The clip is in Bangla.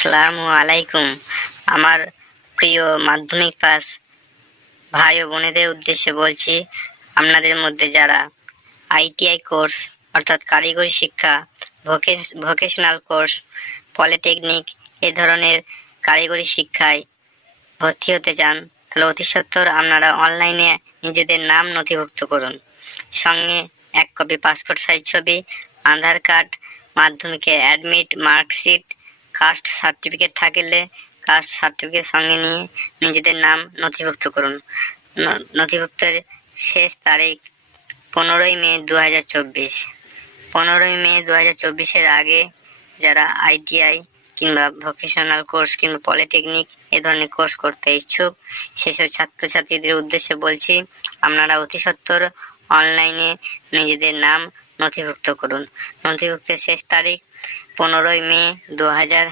আসসালামু আলাইকুম। আমার প্রিয় মাধ্যমিক পাস ভাই ও বোনেদের উদ্দেশ্যে বলছি, আপনাদের মধ্যে যারা আইটিআই কোর্স অর্থাৎ কারিগরি শিক্ষা, ভোকেশনাল কোর্স, পলিটেকনিক এ ধরনের কারিগরি শিক্ষায় ভর্তি হতে চান, তাহলে অতি সত্বর আপনারা অনলাইনে নিজেদের নাম নথিভুক্ত করুন। সঙ্গে 1 কপি পাসপোর্ট সাইজ ছবি, আধার কার্ড, মাধ্যমিকের অ্যাডমিট মার্কশিট, কাস্ট সার্টিফিকেট থাকলে কাস্ট সার্টিফিকেট সঙ্গে নিয়ে নিজেদের নাম নথিভুক্ত করুন। নথিভুক্তের শেষ তারিখ 15ই মে 2024। 15ই মে 2024-এর আগে যারা আইটিআই কিংবা ভোকেশনাল কোর্স কিংবা পলিটেকনিক এ ধরনের কোর্স করতে ইচ্ছুক, সেসব ছাত্রছাত্রীদের উদ্দেশ্যে বলছি, আপনারা অতি সত্বর অনলাইনে নিজেদের নাম নথিভুক্ত করুন। নথিভুক্তের শেষ তারিখ 15ই মে 2024।